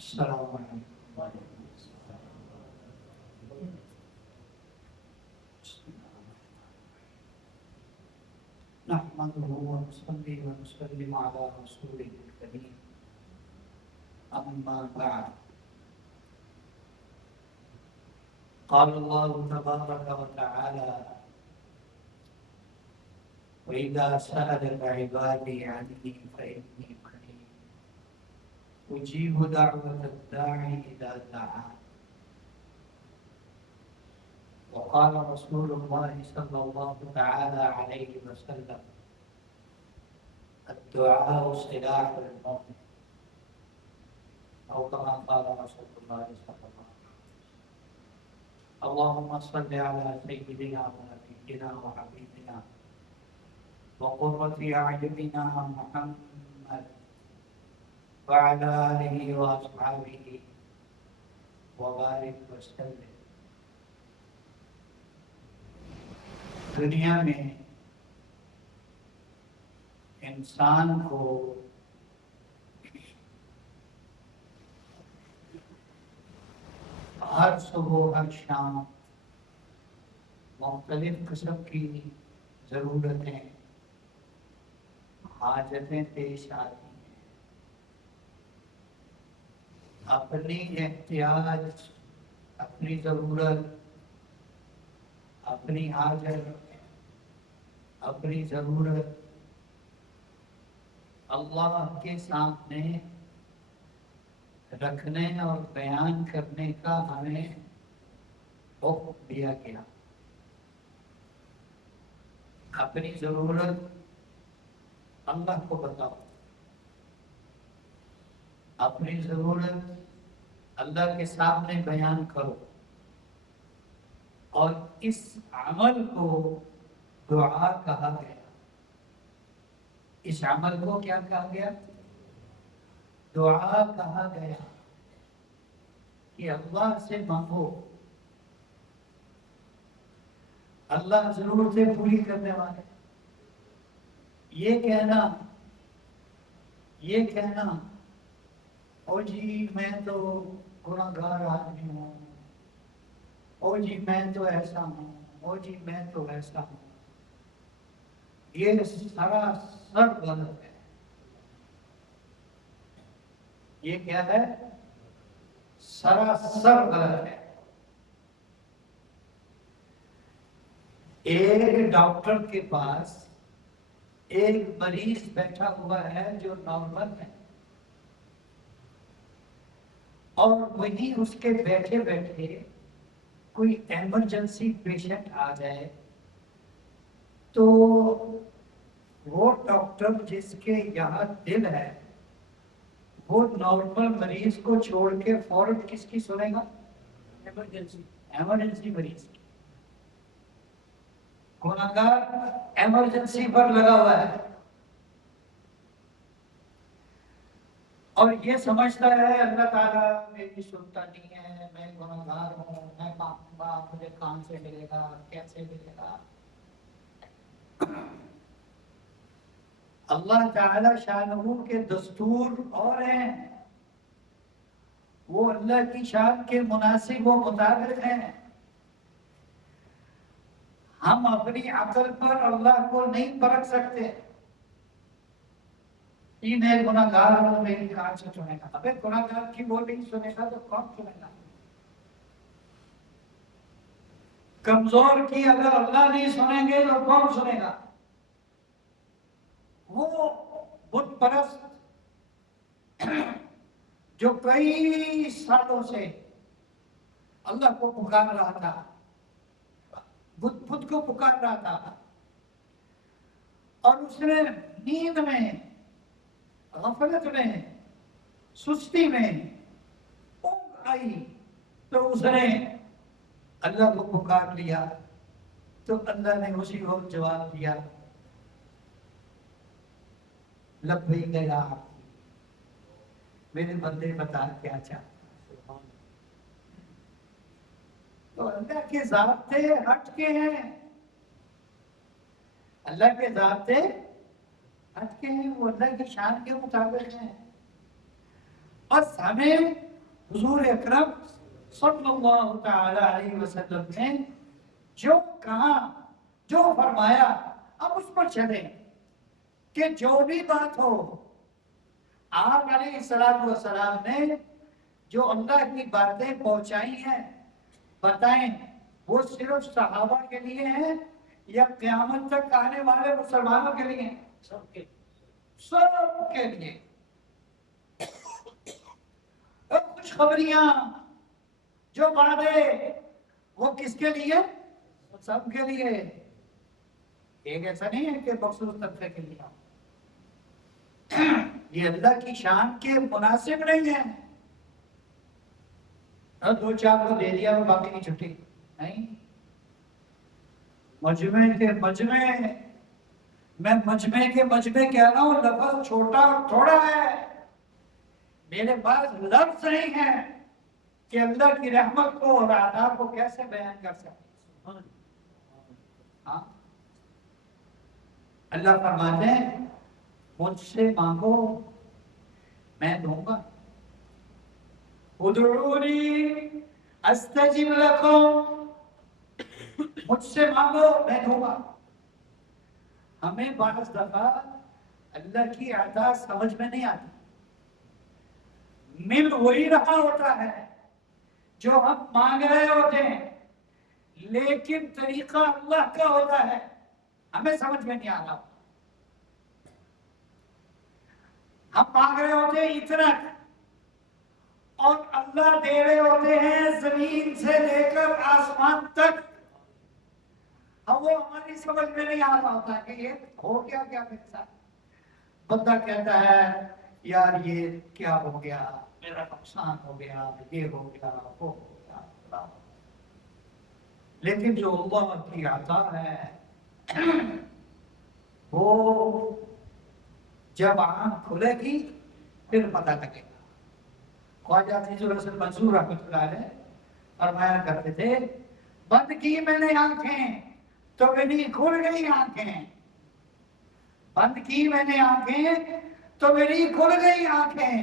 السلام علیکم نحمده ونصلي ونسلم على رسوله الكريم أما بعد قال الله تبارك وتعالى وإذا سألك عبادي عني فإني قريب أجيب دعوة الداعي إذا دعان وقال رسول الله صلى الله تعالى عليه وسلم الدعاء سلاح المؤمن أو كما قال رسول الله صلى الله عليه وسلم اللهم صل على سيدنا ونبينا وحبيبنا وقرة أعيننا محمد وعلى آله وأصحابه وبارك وسلم. دنیا میں انسان کو ہر صبح ہر شام مختلف قسم کی ضرورتیں حاجتیں پیش آتی ہیں. اپنی احتیاج، اپنی ضرورت، اپنی حاجت، اپنی ضرورت اللہ کے سامنے رکھنے اور بیان کرنے کا ہمیں حکم دیا گیا. اپنی ضرورت اللہ کو بتاؤ، اپنی ضرورت اللہ کے سامنے بیان کرو، اور اس عمل کو دعا کہا گیا. اس عمل کو کیا کہا گیا؟ دعا کہا گیا کہ اللہ سے مانگو. اللہ ضرورتیں پوری کرنے والے. یہ کہنا او جی میں تو گناہگار آدمی ہوں، او جی میں تو ایسا ہوں، او جی میں تو ایسا ہوں، یہ سراسر غلط ہے. یہ کیا ہے؟ سراسر غلط ہے. ایک ڈاکٹر کے پاس ایک مریض بیٹھا ہوا ہے جو نارمل ہے، اور وہیں اس کے بیٹھے بیٹھے کوئی ایمرجنسی پیشنٹ آ جائے تو وہ ڈاکٹر جس کے یہاں دل ہے وہ نارمل مریض کو چھوڑ کے فوراً کس کی سنے گا؟ ایمرجنسی مریض کی. گناہگار ایمرجنسی پر لگا ہوا ہے اور یہ سمجھتا ہے اللہ تعالیٰ میری سنتا نہیں ہے، میں گناہگار ہوں، میں مانگوں گا مجھے کہاں سے ملے گا، کیسے ملے گا. اللہ تعالیٰ شانہ کے دستور اور ہیں، وہ اللہ کی شان کے مناسب و مطابق ہیں. ہم اپنی عقل پر اللہ کو نہیں پرکھ سکتے. میں گناہگار ہوں، میری کہاں سے سنے گا؟ ابے گناہگار کی وہ نہیں سنے گا تو کون سنے گا؟ کمزور کی اگر اللہ نہیں سنیں گے تو کون سنے گا؟ وہ بت پرست جو کئی سالوں سے اللہ کو پکار رہا تھا، بت کو پکار رہا تھا، اور اس نے نیند میں، غفلت میں، سستی میں اونگ آئی تو اس نے اللہ کو پکار لیا تو اللہ نے اسی وقت جواب دیا لبیک یا عبدی. میرے بندے بتا کیا چاہتا. تو اللہ کے ضابطے ہٹ کے ہیں، اللہ کے ضابطے ہٹ کے ہیں، وہ اللہ کی شان کے مطابق ہیں. اور ہمیں حضور اکرم صلی اللہ تعالی علیہ وسلم نے جو کہا، جو فرمایا، اب اس پر چلیں کہ جو بھی بات ہو، آپ علیہ السلام نے جو اللہ کی باتیں پہنچائی ہیں، بتائیں وہ صرف صحابہ کے لیے ہیں یا قیامت تک آنے والے مسلمانوں کے لیے ہیں؟ سب کے لیے۔ اور خوشخبریاں جو وعدے، وہ کس کے لیے؟ سب کے لیے۔ ایک ایسا نہیں ہے کہ مخصوص طبقے کے لیے۔ یہ اللہ کی شان کے مناسب نہیں ہے۔ دو چار کو دے دیا اور باقی کی چھٹی نہیں۔ مجمع کے مجمع، میں مجمع کے مجمع کہہ رہا ہوں، لفظ چھوٹا اور تھوڑا ہے، میرے پاس لفظ نہیں ہے کہ اللہ کی رحمت کو اور عطا کو کیسے بیان کر سکتے۔ ہاں، اللہ فرماتے ہیں مجھ سے مانگو میں دوں گا، ادعونی استجب لکم، مجھ سے مانگو میں دوں گا۔ ہمیں بعض دفعہ اللہ کی عطا سمجھ میں نہیں آتی، مل وہی رہا ہوتا ہے جو ہم مانگ رہے ہوتے ہیں، لیکن طریقہ اللہ کا ہوتا ہے، ہمیں سمجھ میں نہیں آ رہا۔ ہم مانگ رہے ہوتے ہیں اتنا، اور اللہ دے رہے ہوتے ہیں زمین سے لے کر آسمان تک، اب وہ ہماری سمجھ میں نہیں آ رہا ہوتا کہ یہ ہو گیا کیا میرے ساتھ۔ بندہ کہتا ہے یار یہ کیا ہو گیا، میرا نقصان ہو گیا، یہ ہو گیا، وہ ہو گیا، لیکن جو اللہ کی عطا ہے وہ جب آنکھ کھلے گی پھر پتہ لگے گا۔ خواجہ عزیز الحسن منصور رحمۃ اللہ علیہ فرمایا کرتے تھے، بند کی میں نے آنکھیں تو میری کھل گئی آنکھیں، بند کی میں نے آنکھیں تو میری کھل گئی آنکھیں،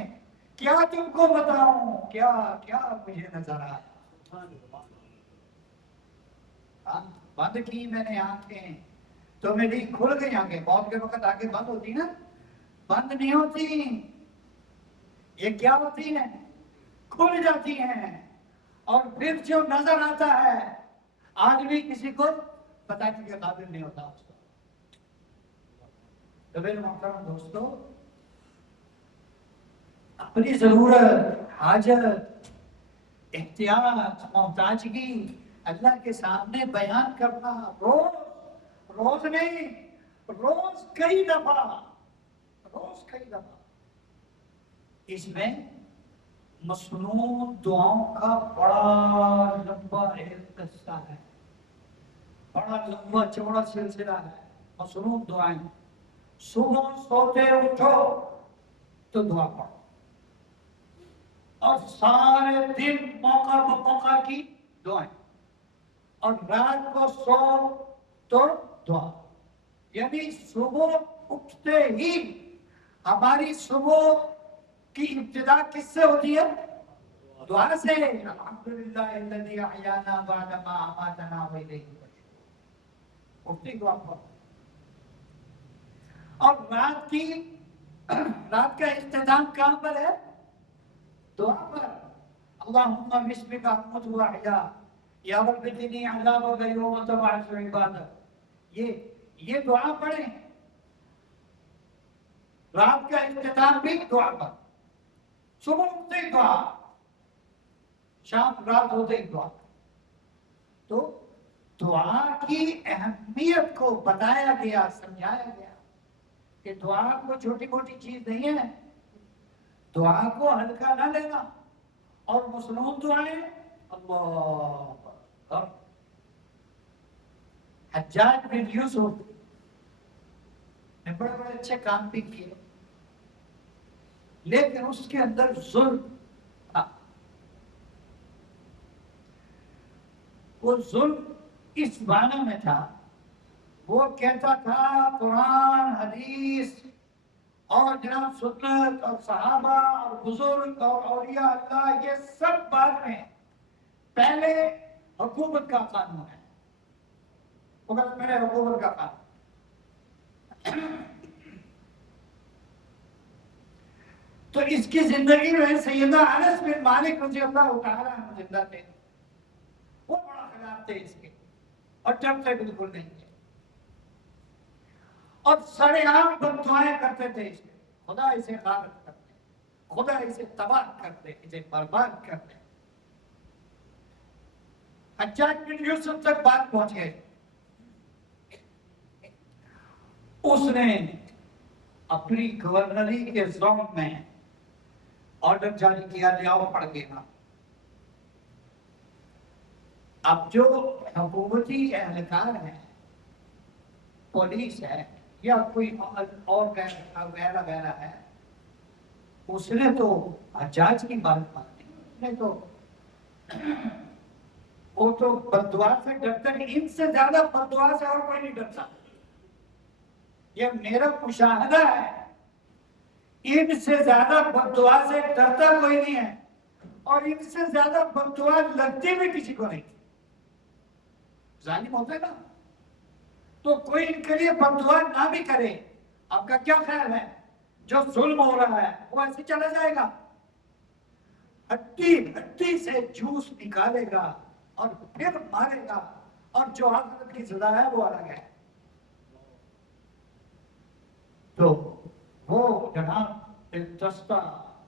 کیا تم کو بتاؤں کیا کیا مجھے نظر آیا۔ بند کی میں نے آنکھیں تو میری کھل گئی آنکھیں۔ موت کے وقت آنکھیں بند ہوتی نا، بند نہیں ہوتی، یہ کیا ہوتی ہیں؟ کھل جاتی ہیں، اور پھر جو نظر آتا ہے آدمی کسی کو بتانے کے قابل نہیں ہوتا اس کو۔ تو میرے محترم دوستو، اپنی ضرورت، حاجت، احتیاج، محتاجگی اللہ کے سامنے بیان کرنا، روز روز نہیں، روز کئی دفعہ، روز کئی دفعہ۔ اس میں مصنون دعاؤں کا بڑا لمبا ایک قصہ ہے، بڑا لمبا چوڑا سلسلہ ہے۔ مصنون دعائیں، صبح سوتے اٹھو تو دعا پڑھو، اور سارے دن موقع بموقع کی دعائیں، اور رات کو سو تو دعا۔ یعنی صبح اٹھتے ہی ہماری صبح کی ابتدا کس سے ہوتی ہے؟ دعا سے۔ الحمدللہ الذی احیانا بعد ما اماتنا والیہ النشور، اٹھتی دعا پڑھو۔ اور رات کا اختتام کہاں پر ہے؟ دعا پر۔ اللہم بسمک اموت واحیا یا رب قنی عذابک یوم تبعث عبادک، یہ دعا پڑھیں۔ رات کا اختتام بھی دعا پر، صبح اٹھتے ہی دعا، شام رات ہوتے ہی دعا۔ تو دعا کی اہمیت کو بتایا گیا، سمجھایا گیا کہ دعا کوئی چھوٹی موٹی چیز نہیں ہے، دعا کو ہلکا نہ لینا۔ اور مصنون دعائیں، اللہ اکبر۔ حجاج بن یوسف نے بڑے بڑے اچھے کام بھی کیے، لیکن اس کے اندر ظلم تھا۔ وہ ظلم اس معنی میں تھا، وہ کہتا تھا قرآن حدیث اور جناب سنت اور صحابہ اور بزرگ اور اولیاء اللہ یہ سب بعد میں، پہلے حکومت کا قانون ہے، پہلے حکومت کا قانون۔ تو اس کی زندگی میں سیدنا انس بن مالک رضی اللہ تعالیٰ عنہ زندہ تھے، وہ بڑا خلاف تھے اس کے، اور ڈرتے بالکل نہیں تھے، اور سڑے عام بد دعائیں کرتے تھے اس کے، خدا اسے غارت کرتے، خدا اسے تباہ کرتے، اسے برباد کرتے۔ حجاج بن یوسف تک بات پہنچ گئی، اس نے اپنی گورنری کے زون میں آرڈر جاری کیا، لے آؤ پڑھ کے نا۔ اب جو حکومتی اہلکار ہیں، پولیس ہے یا کوئی اور وغیرہ وغیرہ ہے، اس نے تو حجاج کی بات مانی، اس نے تو وہ تو بددعا سے ڈرتا نہیں، ان سے زیادہ بددعا سے اور کوئی نہیں ڈرتا، یہ میرا مشاہدہ ہے، ان سے زیادہ بددعا سے ڈرتا کوئی نہیں ہے، اور ان سے زیادہ بددعا لگتی بھی کسی کو نہیں، ظالم ہوتا ہے نا، تو کوئی ان کے لیے بددعا نہ بھی کرے۔ آپ کا کیا خیال ہے جو ظلم ہو رہا ہے وہ ایسے چلا جائے گا؟ ہڈی ہڈی سے جوس نکالے گا اور پھر مارے گا، اور جو آخرت کی سزا ہے وہ الگ ہے۔ تو وہ جناب دلچسپا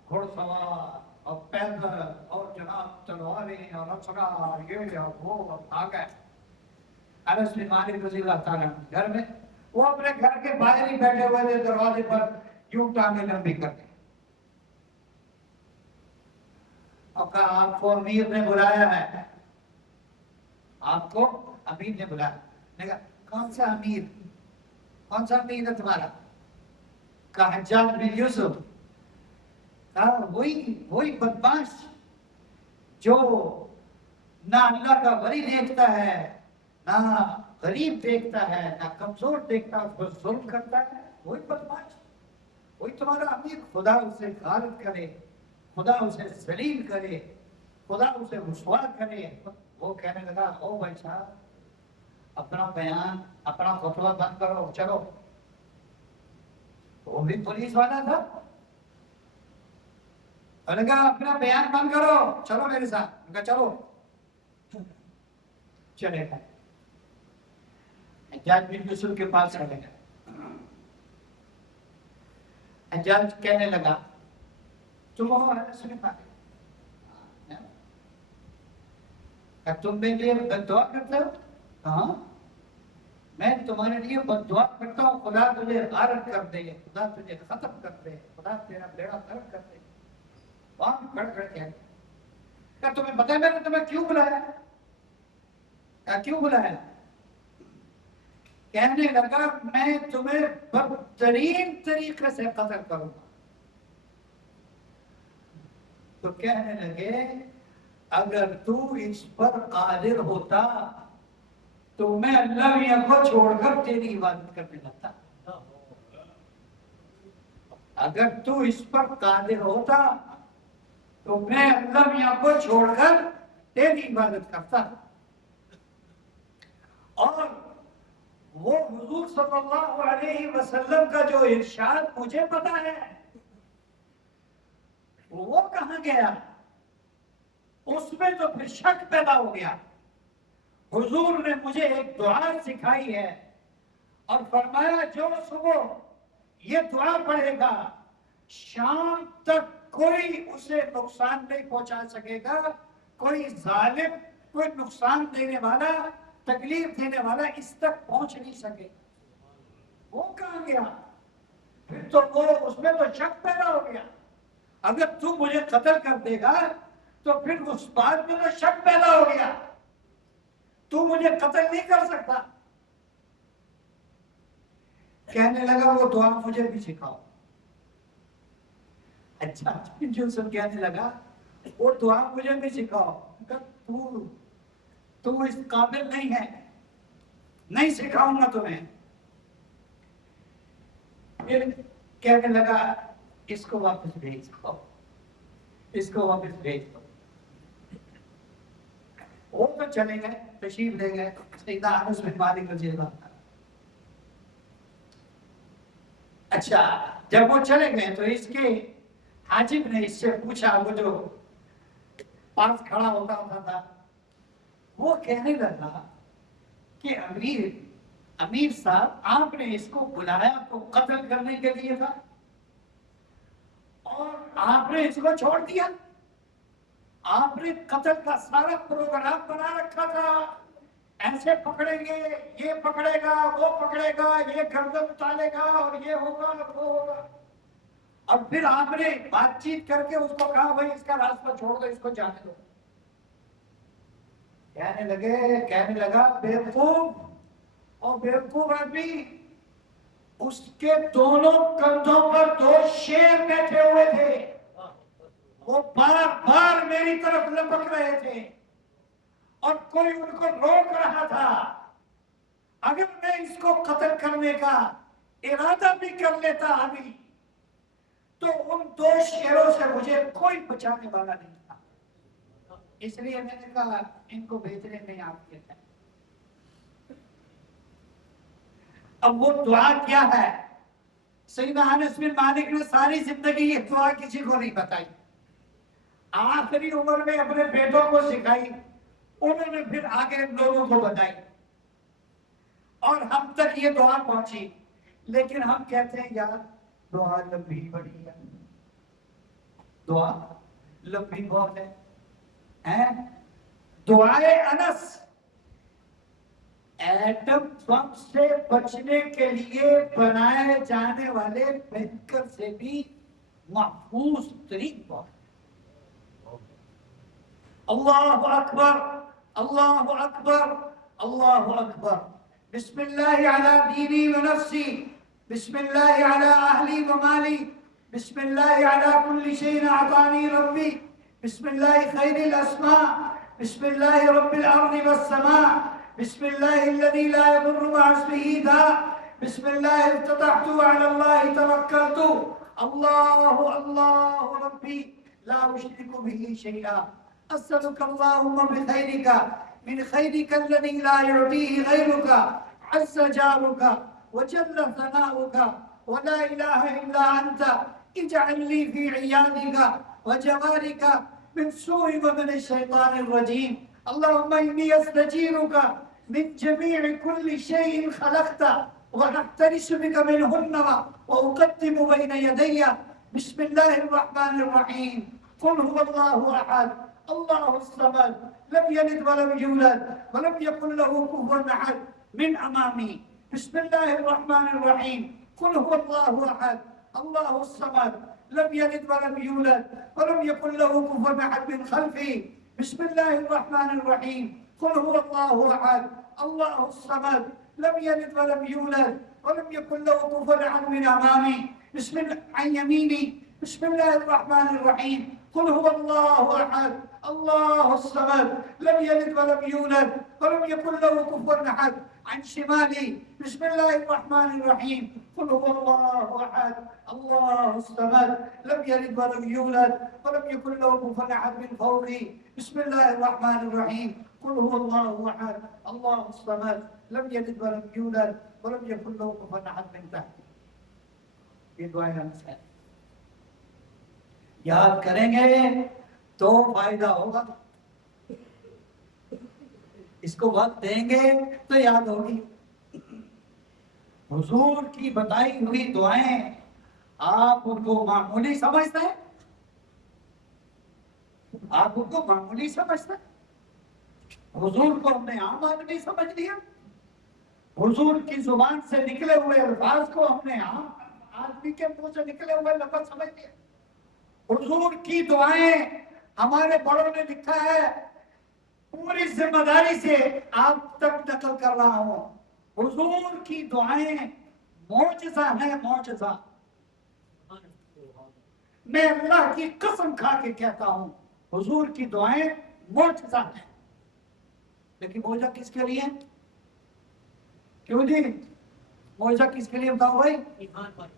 گھڑ سوار اور پیدل اور جناب تلواریں اور اسرار یہ اور وہ اور آ گئے۔ انس بن مالک رضی اللہ تعالیٰ گھر میں، وہ اپنے گھر کے باہر ہی بیٹھے ہوئے تھے، دروازے پر یوں ٹانگیں لمبی کر کے، اور کہا آپ کو امیر نے بلایا ہے، آپ کو امیر نے بلایا۔ نے کہا کون سا امیر، کون سا امیر ہے تمہارا؟ کہا حجاج بن یوسف۔ کہا وہی بدماش جو نہ اللہ کا ولی دیکھتا ہے، نہ غریب دیکھتا ہے، نہ کمزور دیکھتا، اس پر ظلم کرتا ہے، وہی بدماش، وہی تمہارا امیر۔ خدا اسے غارت کرے، خدا اسے ذلیل کرے، خدا اسے رسوا کرے۔ وہ کہنے لگا او بھائی صاحب، اپنا بیان اپنا خطبہ بند کرو، چلو۔ وہ بھی پولیس والا تھا، انہوں نے کہا اپنا بیان بند کرو، چلو میرے ساتھ۔ انہوں نے کہا چلو، چلے گئے، حجاج بن یوسف کے پاس چلے گئے۔ حجاج کہنے لگا تم ہو انس بن مالک، تم میرے لیے بد دعا کرتے ہو؟ ہاں، میں تمہارے لیے بد دعا کرتا ہوں، خدا تجھے غارت کر دے، خدا تجھے ختم کر دے، خدا تیرا بیڑا غرق کر دے۔ وہاں کھڑ کھڑ کے کیا تمہیں پتہ ہے میں نے تمہیں کیوں بلایا؟ کیا کیوں بلایا؟ کہنے لگا میں تمہیں بدترین طریقے سے قتل کروں گا۔ تو کہنے لگے اگر تو اس پر قادر ہوتا تو میں اللہ میاں کو چھوڑ کر تیری عبادت کرنے لگتا، اگر تو اس پر قادر ہوتا تو میں اللہ میاں کو چھوڑ کر تیری عبادت کرتا۔ اور وہ حضور صلی اللہ علیہ وسلم کا جو ارشاد مجھے پتا ہے وہ کہاں گیا؟ اس میں تو پھر شک پیدا ہو گیا۔ حضور نے مجھے ایک دعا سکھائی ہے اور فرمایا جو صبح یہ دعا پڑھے گا شام تک کوئی اسے نقصان نہیں پہنچا سکے گا، کوئی ظالم، کوئی نقصان دینے والا، تکلیف دینے والا اس تک پہنچ نہیں سکے۔ وہ کہاں گیا؟ پھر تو وہ اس میں تو شک پیدا ہو گیا، اگر تو مجھے قتل کر دے گا تو پھر اس بات میں تو شک پیدا ہو گیا، تو مجھے قتل نہیں کر سکتا۔ کہنے لگا وہ دعا مجھے بھی سکھاؤ۔ اچھا جو سب کہنے لگا وہ دعا مجھے بھی سکھاؤ، تو اس قابل نہیں ہے، نہیں سکھاؤں گا تمہیں۔ پھر کہنے لگا اس کو واپس بھیج دو، اس کو واپس بھیج دو۔ وہ تو چلے گئے، تشریف لے گئے سیدنا انس بن مالک رضی اللہ عنہ۔ اچھا جب وہ چلے گئے تو اس کے حاجب نے اس سے پوچھا، وہ جو پاس کھڑا ہوتا تھا، وہ کہنے لگا کہ امیر صاحب آپ نے اس کو بلایا تو قتل کرنے کے لیے تھا اور آپ نے اس کو چھوڑ دیا، آپ نے قتل کا سارا پروگرام بنا رکھا تھا، ایسے پکڑیں گے، یہ پکڑے گا، وہ پکڑے گا، یہ گردن اتارے گا اور یہ ہوگا وہ ہوگا، اور پھر آپ نے بات چیت کر کے اس کو کہا بھائی اس کا راستہ چھوڑ دو، اس کو جانے دو۔ کہنے لگا بیوقوف، اور بیوقوف آدمی، اس کے دونوں کندھوں پر دو شیر بیٹھے ہوئے تھے، وہ بار بار میری طرف لپک رہے تھے اور کوئی ان کو روک رہا تھا۔ اگر میں اس کو قتل کرنے کا ارادہ بھی کر لیتا ابھی تو ان دو شیروں سے مجھے کوئی بچانے والا نہیں تھا، اس لیے میں نے کہا ان کو بھیجنے میں آپ کے ہے۔ اب وہ دعا کیا ہے؟ سیدنا انس بن مالک نے ساری زندگی یہ دعا کسی کو نہیں بتائی، آخری عمر میں اپنے بیٹوں کو سکھائی، انہوں نے پھر آگے لوگوں کو بتائی اور ہم تک یہ دعا پہنچی، لیکن ہم کہتے ہیں یار دعا لمبی بڑی ہے، دعا لمبی بہت ہے۔ دعائے انس ایٹم بم سے بچنے کے لیے بنائے جانے والے بینکر سے بھی محفوظ ترین بات۔ اللہ اکبر، اللہ اکبر، اللہ اکبر، بسم اللہ علی دینی و نفسی، بسم اللہ علی اہلی و مالی، بسم اللہ علی کل شیء اعطانی ربی، بسم اللہ خیر الاسماء، بسم اللہ رب الارض والسماء، بسم اللہ الذي لا يضر مع اسمه داء، بسم اللہ افتتحت وعلى اللہ توکلت، اللہ اللہ ربی لا اشرک به شیئا، أسألك اللهم بخيرك من خيرك الذي لا يعطيه غيرك، عز جارك وجل ثناؤك ولا إله إلا أنت، اجعل لي في عيادك وجوارك من سوء ومن الشيطان الرجيم، اللهم إني أستجيرك من جميع كل شيء خلقت وأحترس بك منهن وأقدم بين يدي، بسم الله الرحمن الرحيم، قل هو الله أحد الله الصمد لم يلد ولم يولد ولم يكن له كفوا أحد، من أمامي بسم الله الرحمن الرحيم، قل هو الله أحد الله الصمد لم يلد ولم يولد ولم يكن له كفوا أحد، من خلفي بسم الله الرحمن الرحيم، قل هو الله أحد الله الصمد لم يلد ولم يولد ولم يكن له كفوا أحد، من أمامي بسم الله عن يميني بسم الله الرحمن الرحيم، قل هو الله أحد الله الصمد لم يلد ولم يولد ولم يكن له كفوا أحد، عن شمالي بسم الله الرحمن الرحيم، قل هو الله أحد الله الصمد لم يلد ولم يولد ولم يكن له كفوا أحد، من فوقي بسم الله الرحمن الرحيم، قل هو الله أحد الله الصمد لم يلد ولم يولد ولم يكن له كفوا أحد، من تحت۔ یہ دعائیں ہم سے یاد کریں گے تو فائدہ ہوگا، اس کو وقت دیں گے تو یاد ہوگی۔ حضور کی بتائی ہوئی دعائیں آپ ان کو معمولی سمجھتے ہیں؟ آپ ان کو معمولی سمجھتے ہیں؟ حضور کو ہم نے عام آدمی سمجھ لیا، حضور کی زبان سے نکلے ہوئے الفاظ کو ہم نے عام آدمی کے منہ سے نکلے ہوئے لفظ سمجھ لیا۔ حضور کی دعائیں ہمارے بڑوں نے لکھا ہے، پوری ذمہ داری سے آپ تک نقل کر رہا ہوں، حضور کی دعائیں معجزہ ہیں، معجزہ۔ میں اللہ کی قسم کھا کے کہتا ہوں حضور کی دعائیں معجزہ ہیں، لیکن معجزہ کس کے لیے؟ کیوں جی؟ معجزہ کس کے لیے بتاؤ بھائی؟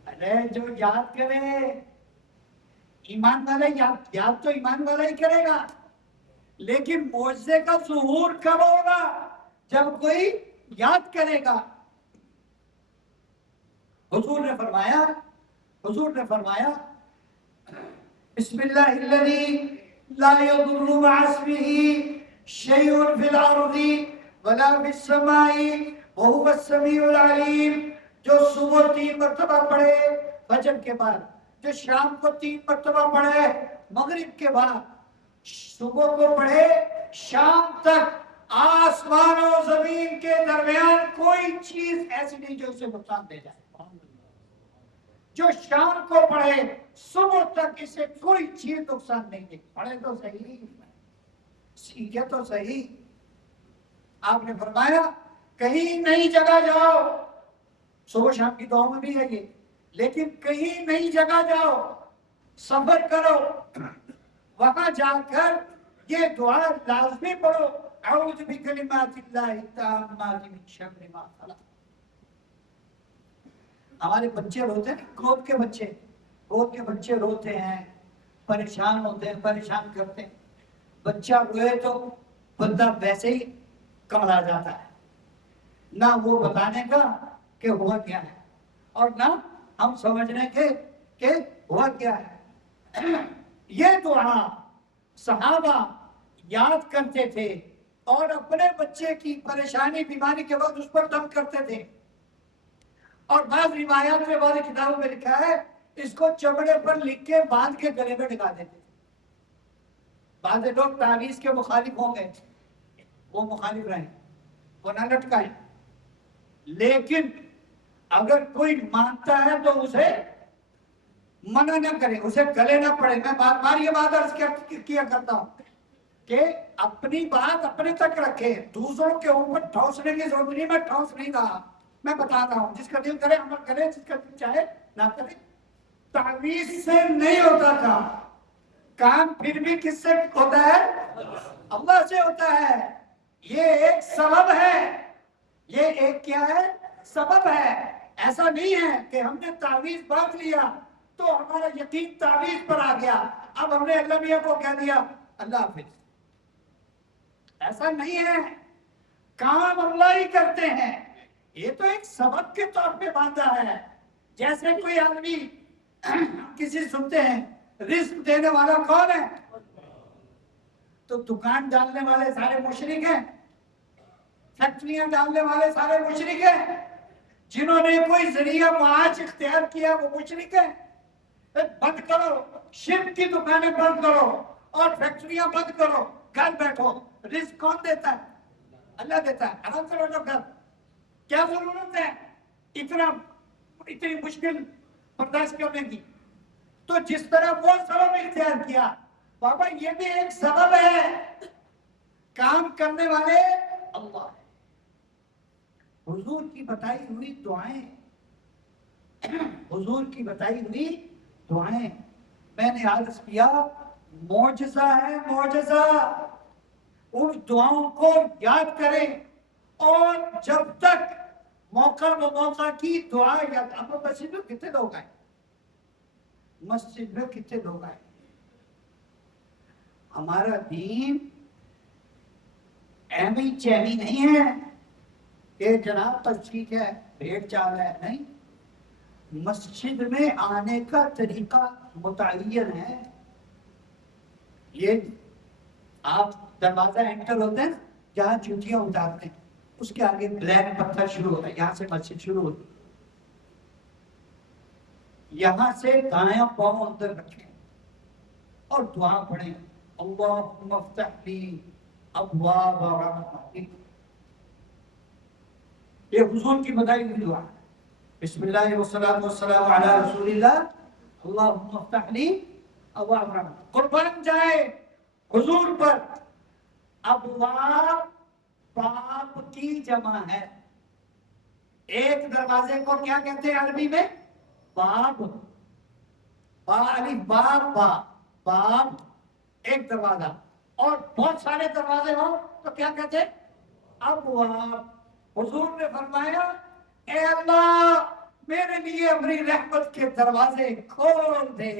ارے جو یاد کرے ایمان والا، یاد تو ایمان والا ہی کرے گا، لیکن معجزے کا ظہور کب ہوگا؟ جب کوئی یاد کرے گا۔ حضور نے فرمایا بسم اللہ الذی لا یضر مع اسمہ شیء فی الارض ولا فی السماء وهو السمیع العلیم۔ جو صبح 3 مرتبہ پڑھے فجر کے بعد، جو شام کو 3 مرتبہ پڑھے مغرب کے بعد، صبح کو پڑھے شام تک، آسمان و زمین کے درمیان کوئی چیز ایسی نہیں جو اسے نقصان دے جائے۔ جو شام کو پڑھے صبح تک اسے کوئی چیز نقصان نہیں دے۔ پڑھے تو صحیح، سیکھے تو صحیح۔ آپ نے فرمایا کہیں نئی جگہ جاؤ، صبح شام کی دعاؤں میں بھی ہے یہ، لیکن کہیں نئی جگہ جاؤ، سفر کرو، وہاں جا کر یہ دعا لازمی پڑھو، اعوذ بکلمات اللہ التامات من شر ما خلق۔ ہمارے بچے روتے ہیں، گود کے بچے روتے ہیں، پریشان ہوتے ہیں، پریشان کرتے ہیں۔ بچہ روئے تو بندہ ویسے ہی کملا جاتا ہے، نہ وہ بتانے کا کہ ہوا کیا ہے، اور نہ ہم سمجھنے کے کہ ہوا کیا ہے۔ یہ دعا صحابہ یاد کرتے تھے اور اپنے بچے کی پریشانی بیماری کے وقت اس پر دم کرتے تھے، اور بعض روایات میں، بعض کتابوں میں لکھا ہے اس کو چمڑے پر لکھ کے باندھ کے گلے میں ڈگا دیتے تھے۔ بعض لوگ تعویذ کے مخالف ہوں گے، وہ مخالف رہیں، وہ نہ لٹکائیں، لیکن اگر کوئی مانتا ہے تو اسے منع نہ کرے، اسے گلے نہ پڑے۔ میں بار بار یہ بات عرض کیا کرتا ہوں کہ اپنی بات اپنے تک رکھے، دوسروں کے اوپر ٹھوسنے کی ضرورت نہیں۔ میں ٹھوس نہیں رہا، میں بتا رہا ہوں، جس کا دل کرے عمل کرے، جس کا دل چاہے نہ کرے۔ تعویذ سے نہیں ہوتا کام پھر بھی کس سے ہوتا ہے؟ اللہ سے ہوتا ہے۔ یہ ایک سبب ہے، یہ ایک کیا ہے؟ سبب ہے۔ ایسا نہیں ہے کہ ہم نے تعویذ باندھ لیا تو ہمارا یقین تعویذ پر آ گیا، اب ہم نے اللہ میاں کو کہہ دیا اللہ حافظ۔ ایسا نہیں ہے، کام اللہ ہی کرتے ہیں، یہ تو ایک سبب کے طور پہ باندھا ہے۔ جیسے کوئی آدمی کسی سنتے ہیں رزق دینے والا کون ہے، تو دکان ڈالنے والے سارے مشرک ہیں، فیکٹریاں ڈالنے والے سارے مشرک ہیں، جنہوں نے کوئی ذریعہ معاش اختیار کیا وہ مشرک ہیں۔ بند کرو، شرک کی دکانیں بند کرو اور فیکٹریاں بند کرو، گھر بیٹھو، رزق کون دیتا ہے؟ اللہ دیتا ہے، آرام سے بیٹھو گھر۔ کیا ضرورت ہے اتنی مشکل برداشت کرنے کی؟ تو جس طرح وہ سبب اختیار کیا، بابا یہ بھی ایک سبب ہے، کام کرنے والے اللہ ہے۔ حضور کی بتائی ہوئی دعائیں، حضور کی بتائی ہوئی دعائیں، میں نے عرض کیا معجزہ ہے، معجزہ۔ ان دعاؤں کو یاد کریں، اور جب تک موقع موقع کی دعا یاد۔ اب مسجد میں کتنے لوگ آئے؟ مسجد میں کتنے لوگ آئے؟ ہمارا دین ایمی چیمی نہیں ہے کہ جناب بس ٹھیک ہے بھیڑ چال ہے، نہیں۔ مسجد میں آنے کا طریقہ متعین ہے۔ یہ آپ دروازہ انٹر ہوتے ہیں، جہاں جوتیاں اتارتے ہیں اس کے آگے بلیک پتھر شروع ہوتا ہے، یہاں سے مسجد شروع ہوتی ہے۔ یہاں سے دایاں پاؤں اندر رکھیں اور دعا پڑھیں، اللہم افتح لی ابواب رحمتک۔ یہ حضور کی بتائی ہوئی دعا ہے۔ بسم اللہ والصلاۃ والسلام علی رسول اللہ، اللہم افتح لی ابواب رحمتک۔ قربان جائے حضور پر۔ ابواب باب کی جمع ہے۔ ایک دروازے کو کیا کہتے ہیں عربی میں؟ باب۔ با الف باب با، باب ایک دروازہ، اور بہت سارے دروازے ہوں تو کیا کہتے ہیں؟ ابواب۔ حضور نے فرمایا اے اللہ میرے لیے اپنی رحمت کے دروازے کھول دے.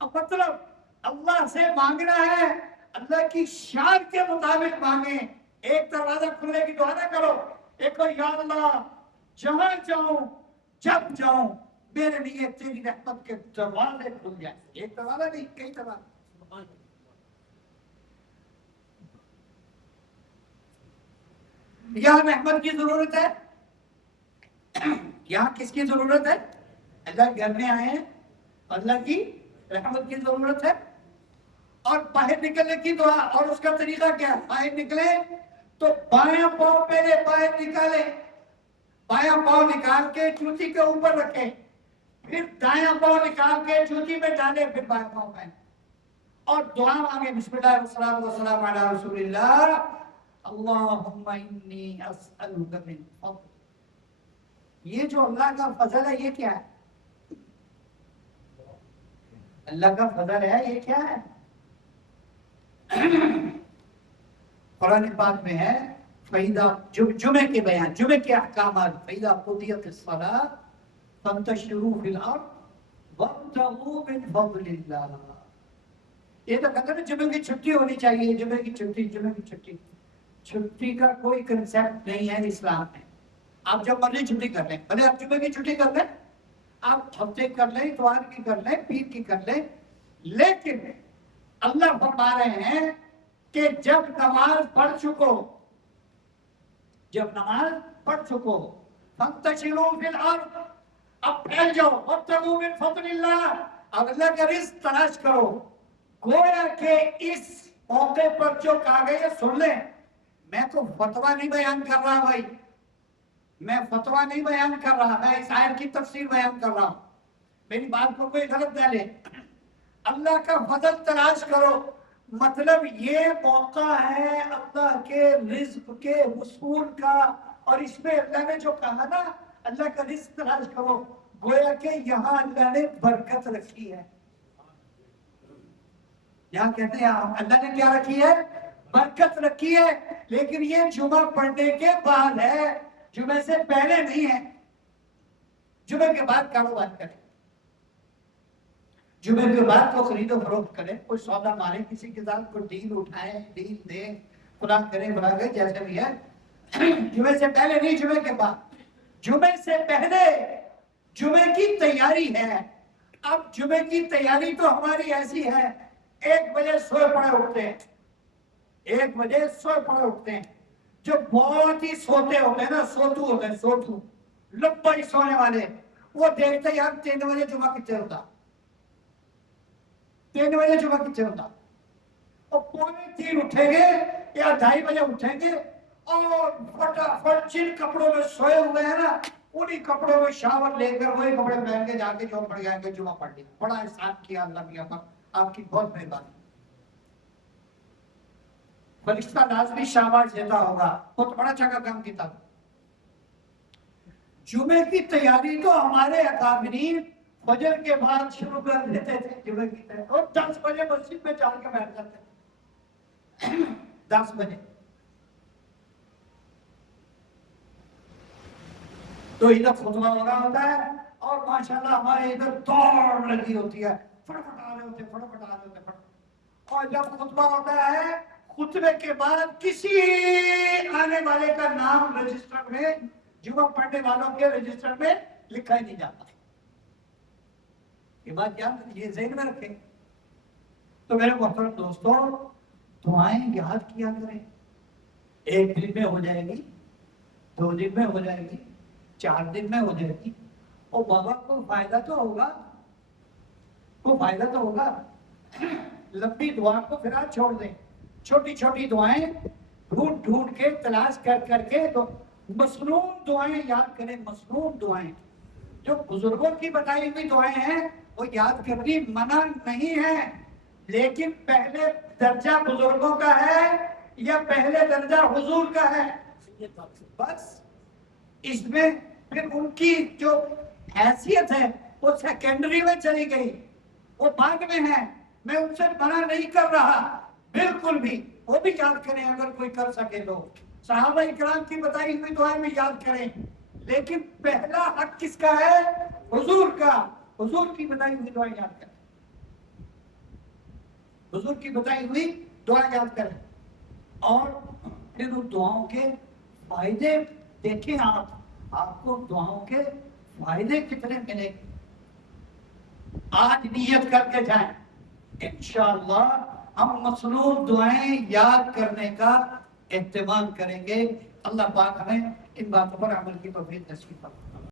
اب مطلب اللہ سے مانگنا ہے، اللہ کی شان کے مطابق مانگیں. ایک دروازہ کھلنے کی دعا نہ کرو، ایک یا اللہ جہاں جاؤں جب جاؤں میرے لیے تیری رحمت کے دروازے کھل جائیں. ایک دروازہ نہیں، کئی دروازے. یہاں رحمت کی ضرورت ہے. یہاں کس کی ضرورت ہے؟ اللہ گھر میں آئے ہیں، اللہ کی رحمت کی ضرورت ہے. اور باہر نکلنے کی دعا، اور اس کا طریقہ کیا ہے؟ باہر نکلے تو بایاں پاؤں پہلے باہر نکالے، بایاں پاؤں نکال کے جوتی کے اوپر رکھے، پھر دایاں پاؤں نکال کے جوتی میں ڈالے، پھر بایاں پاؤں پہنے اور دعا مانگے. بسم اللہ والصلاۃ والسلام علی رسول اللہ، اللہم انی اسألک من فضل. یہ جو اللہ کا فضل ہے یہ کیا ہے؟ اللہ کا فضل ہے یہ کیا ہے؟ قرآن پاک میں ہے فَإِذَا جمعے کے بیان، جمعے کے احکامات. فَإِذَا قُضِيَتِ الصَّلَاةُ فَانتَشِرُوا فِي الْأَرْضِ وَابْتَغُوا مِنْ فَضْلِ اللَّهِ. یہ تو کہتے ہیں جمعے کی چھٹی ہونی چاہیے، جمعے کی چھٹی، جمعے کی چھٹی. چھٹی کا کوئی کنسیپٹ نہیں ہے اسلام میں. آپ جب مرضی چھٹی کر لیں، بھلے آپ جمعے کی چھٹی کر لیں، آپ ہفتے کر لیں، اتوار کی کر لیں، پیر کی کر لیں، لیکن اللہ فرما رہے ہیں کہ جب نماز پڑھ چکو، جب نماز پڑھ چکو فانتشروا فی الارض، اب پھیل جاؤ، وابتغوا من فضل اللہ، اب اللہ کا رزق تلاش کرو. گویا کہ اس موقع پر جو کہا گیا ہے سن لیں. میں تو فتویٰ نہیں بیان کر رہا بھائی، میں فتویٰ نہیں بیان کر رہا، میں اس آیت کی تفسیر بیان کر رہا ہوں. میری بات کو کوئی غلط نہ لے. اللہ کا فضل تلاش کرو، مطلب یہ موقع ہے اللہ کے رزق کے حصول کا. اور اس میں اللہ نے جو کہا نا اللہ کا رزق تلاش کرو، گویا کہ یہاں اللہ نے برکت رکھی ہے. یہاں کہتے ہیں اللہ نے کیا رکھی ہے؟ برکت رکھی ہے. لیکن یہ جمعہ پڑھنے کے بعد ہے، جمعے سے پہلے نہیں ہے. جمعے کے بعد کاروبار کریں، جمعے کے بعد کو خرید و فروخت کریں، کوئی سودا مارے، کسی کے ساتھ کوئی ڈیل اٹھائے، ڈیل دیں، خدا کرے خدا گئے جیسے بھی ہے. جمعے سے پہلے نہیں، جمعے کے بعد. جمعے سے پہلے جمعے کی تیاری ہے. اب جمعے کی تیاری تو ہماری ایسی ہے، 1 بجے سوئے پڑے اٹھتے ہیں، 1 بجے سوئے پڑے اٹھتے ہیں. جو بہت ہی سوتے ہوتے ہیں نا، سوتو ہوتے ہیں، سوتو لمبا ہی سونے والے، وہ دیکھتے ہیں یار 3 بجے جمعہ کتنے ہوتا، 3 بجے جمعہ کتنے ہوتا. اور 2:45 اٹھیں گے یا 2:30 بجے اٹھیں گے، اور فٹافٹ جن کپڑوں میں سوئے ہوئے ہیں نا انہی کپڑوں میں شاور لے کر وہی کپڑے پہن کے جا کے جو پڑ جائیں گے جمعہ پڑھ لیا. بڑا احسان کیا اللہ میاں پر، آپ کی بہت مہربانی. فرشتہ لازمی شاباش دیتا ہوگا، بہت بڑا اچھا کام کیا تھا. جمعے کی تیاری تو ہمارے اکابرین فجر کے بعد شروع کر دیتے تھے. جمعے کی تیاری اور 10 بجے مسجد میں جا کے بیٹھ جاتے تھے. 10 بجے تو ادھر خطبہ ہو رہا ہوتا ہے اور ماشاءاللہ ہمارے ادھر دوڑ لگی ہوتی ہے، فٹافٹ آ رہے ہوتے، فٹافٹ آ رہے ہوتے. اور جب خطبہ ہوتا ہے، خطبے کے بعد کسی آنے والے کا نام رجسٹر میں، جمعہ پڑھنے والوں کے رجسٹر میں لکھا ہی نہیں جاتا. یہ بات یاد، یہ ذہن میں رکھیں. تو میرے محترم دوستوں، دعائیں یاد کیا کریں. 1 دن میں ہو جائے گی، 2 دن میں ہو جائے گی، 4 دن میں ہو جائے گی. اور بابا کو فائدہ تو ہوگا، کو فائدہ تو ہوگا. لمبی دعا کو پھر آپ چھوڑ دیں، چھوٹی چھوٹی دعائیں ڈھونڈ ڈھونڈ کے تلاش کر کر کے تو مسنون دعائیں یاد کریں. مسنون دعائیں جو بزرگوں کی بتائی ہوئی دعائیں ہیں وہ یاد کرنی منع نہیں ہے، لیکن پہلے درجہ بزرگوں کا ہے یا پہلے درجہ حضور کا ہے، بس اس میں پھر ان کی جو حیثیت ہے وہ سیکنڈری میں چلی گئی، وہ بعد میں ہے. میں ان سے منع نہیں کر رہا بالکل بھی، وہ بھی یاد کریں اگر کوئی کر سکے تو. صحابہ اکرام کی بتائی ہوئی دعائیں بھی یاد کریں، لیکن پہلا حق کس کا ہے؟ حضور کا. حضور کی بتائی ہوئی دعا یاد کریں. حضور کی بتائی ہوئی دعا یاد کریں اور پھر ان دعاؤں کے فائدے دیکھیں. آپ کو دعاؤں کے فائدے کتنے ملے. آج نیت کر کے جائیں, انشاءاللہ ہم مصنون دعائیں یاد کرنے کا اہتمام کریں گے. اللہ پاک ہمیں ان باتوں پر عمل کی توفیق نصیب فرمائے.